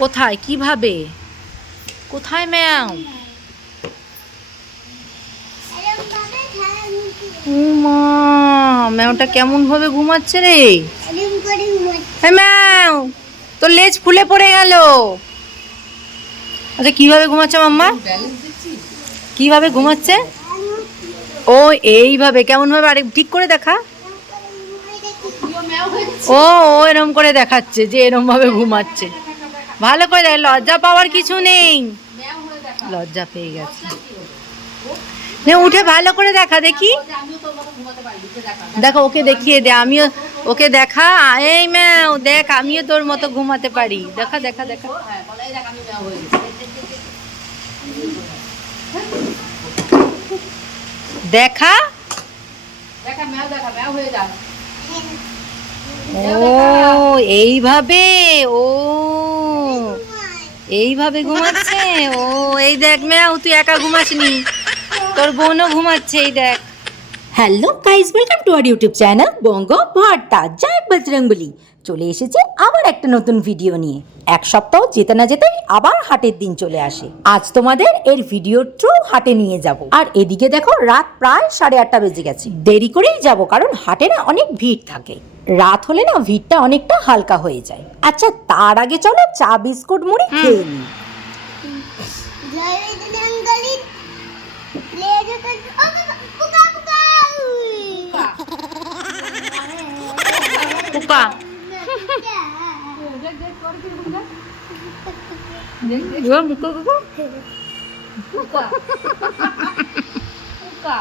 কোথায়? কীভাবে? কোথায় ম্যাও উমা ম্যাওটা কেমন ভাবে ঘুমাচ্ছে রে? হ্যাঁ ম্যাও তোর লেজ ফুলে পড়ে গেল। আচ্ছা কীভাবে ঘুমাচ্ছে মাম্মা? কীভাবে ঘুমাচ্ছে? ও, এইভাবে, কেমন ভাবে? আরে, ঠিক করে দেখা। ও, এরম করে দেখাচ্ছে যে এরম ভাবে ঘুমাচ্ছে। ভালো করে দেখ লজ্জা পাওয়ার কিছু নেই। লজ্জা পেয়ে গেছে। নে, উঠে ভালো করে দেখা, দেখি। দেখো, ওকে দেখিয়ে দে, আমিও, ওকে দেখা। এই ম্যাও, দেখ, আমিও তোর মতো ঘুমাতে পারি। দেখা দেখা দেখা। দেখা? ও, এইভাবে? ও। এইভাবে ঘুমাচ্ছে? ও, এই দেখ ম্যাও, তুই একা ঘুমাসনি। তোর বোনও ঘুমাচ্ছে, এই দেখ। Hello guys welcome to our YouTube channel Banga Bharta জয় বজরংবলী চলে এসেছে আবার একটা নতুন ভিডিও নিয়ে। এক সপ্তাহ যেতে না যেতে আবার হাটের দিন চলে আসে। আজ তোমাদের এর ভিডিও ট্রু হাটে নিয়ে যাব। আর এদিকে দেখো, রাত প্রায় সাড়ে আটটা বেজে গেছে। দেরি করেই যাব, কারণ হাটে না অনেক ভিড় থাকে। রাত হলে না ভিড়টা অনেকটা হালকা হয়ে যায়। আচ্ছা তার আগে চলো চা বিস্কুট মুড়ি খেয়ে নিই। পোকা। মুখে পোকা।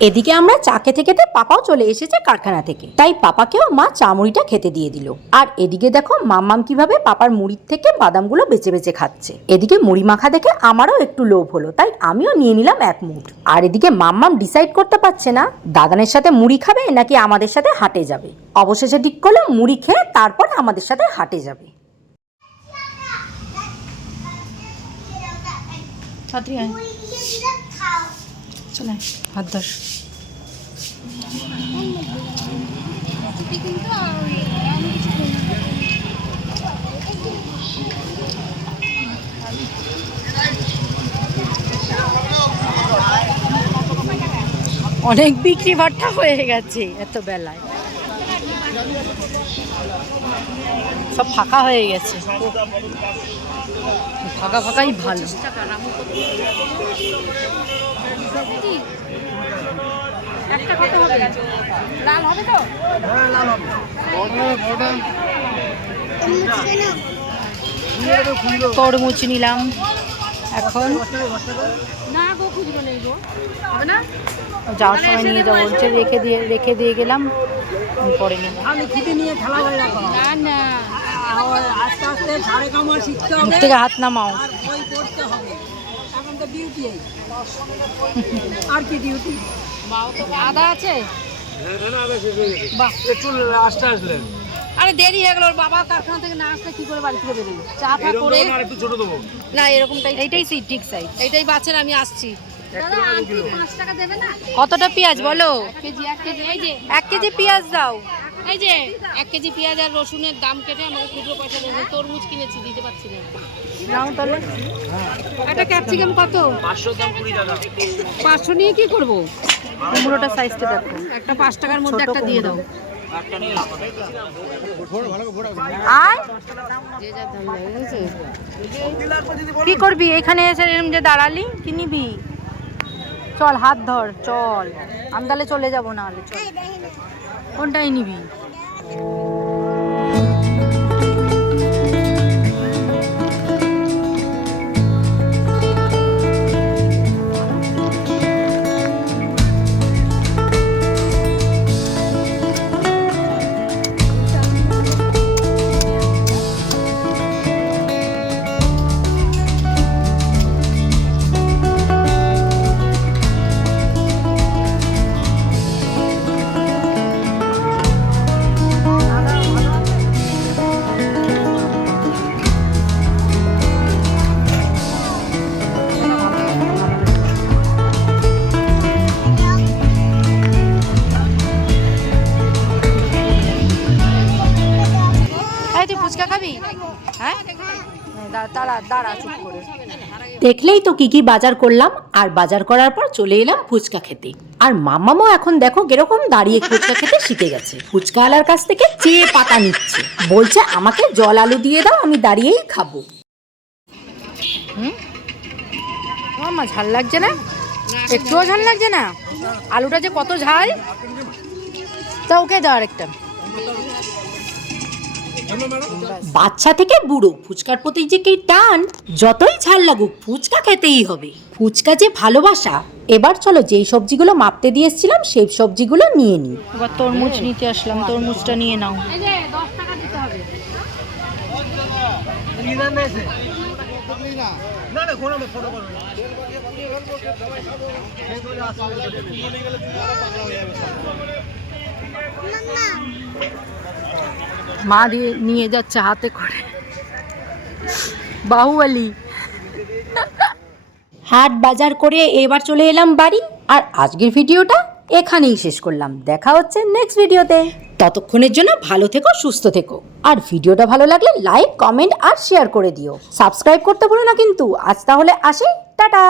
এদিকে আমরা চা খেতে খেতে পাপাও চলে এসেছে কারখানা থেকে। তাই পাপাকেও মা চা মুড়িটা খেতে দিয়ে দিল। আর এদিকে দেখো মাম্মাম কীভাবে পাপার মুড়ির থেকে বাদামগুলো বেছে বেছে খাচ্ছে। এদিকে মুড়ি মাখা দেখে আমারও একটু লোভ হলো তাই আমিও নিয়ে নিলাম এক মুঠ। আর এদিকে মাম্মাম ডিসাইড করতে পারছে না দাদানের সাথে মুড়ি খাবে নাকি আমাদের সাথে হাটে যাবে। অবশেষে ঠিক করল মুড়ি খেয়ে তারপর আমাদের সাথে হাটে যাবে। আয়। চলে ধর। অনেক বিক্রি বাট্টা হয়ে গেছে এত বেলায়। সব ফাঁকা হয়ে গেছে। ফাঁকা ফাঁকাই ভালো। তরমুজ নিলাম এখন। যাওয়ার সময় নিয়ে যাব বলছে রেখে দিয়ে রেখে দিয়ে গেলাম। আমি আমি খেতে নিয়ে খেলা করে। রাখো আর আস্তে আস্তে সাড়ে কামড় শিখতে মুখ হবে। থেকে হাত নামাও। আর বই পড়তে হবে। এখন তো ডিউটি আর কি ডিউটি আদা আছে? আরে দেরি হয়ে গেল ওর বাবা কারখানা থেকে না আসলে কি করে বাড়ি থেকে বেরোবে? চা ফা করে দেবো। না এরকমটাই। এইটাই সেই ঠিক সাইজ এইটাই বাচ্চার আমি আসছি। কতটা পেঁয়াজ বলো? কেজি এক কেজি এই যে। এক কেজি পেঁয়াজ দাও। এই যে এক কেজি পেঁয়াজ আর রসুনের দাম কেটে আমাকে খুচরো পয়সা দেবে। তরমুজ কিনেছি দিতে পারছি না। তাহলে। একটা ক্যাপসিকাম কত? পাঁচশো দাম কুড়ি টাকা। পাঁচশো নিয়ে কি করব? কুমড়োটা সাইজটা দেখো। একটা পাঁচ টাকার মধ্যে একটা দিয়ে দাও। আয় যে যা দাম লাগে বুঝেছ? কি করবি? এখানে এসে এরম যে দাঁড়ালি কি নিবি? চল হাত ধর চল। আমি তাহলে চলে যাব না হলে চল। কোনটাই নিবি? দাঁড়া দাঁড়া চুপ করে। দেখলেই তো কি কি বাজার করলাম আর বাজার করার পর চলে এলাম ফুচকা খেতে। আর মাম্মামও এখন দেখো কীরকম দাঁড়িয়ে ফুচকা খেতে শিখে গেছে। ফুচকাওয়ালার কাছ থেকে চেয়ে পাতা নিচ্ছে। বলছে আমাকে জল আলু দিয়ে দাও আমি দাঁড়িয়েই খাব। আমার ঝাল লাগছে না? একটুও ঝাল লাগছে না? আলুটা যে কত ঝাল? তা ওকে দাও আরেকটা। বাচ্চা থেকে বুড়ো ফুচকার প্রতি যে কি টান, যতই ঝাল লাগুক, ফুচকা খেতেই হবে। ফুচকা যে ভালোবাসা, এবার চলো যেই সবজিগুলো মাপতে দিয়ে এসেছিলাম, সেই সবজিগুলো নিয়ে নিই। এবার তরমুজ নিতে আসলাম, তরমুজটা নিয়ে নাও। টাকা দিতে হবে মা দিয়ে নিয়ে যাচ্ছে হাতে করে। বাহুবলি। হাট বাজার করে এবার চলে এলাম বাড়ি, আর আজকের ভিডিওটা এখানেই শেষ করলাম। দেখা হচ্ছে নেক্সট ভিডিওতে। ততক্ষণের জন্য ভালো থেকো, সুস্থ থেকো। আর ভিডিওটা ভালো লাগলে লাইক কমেন্ট আর শেয়ার করে দিও। সাবস্ক্রাইব করতে ভুলো না কিন্তু। আজ তাহলে আসি, টাটা!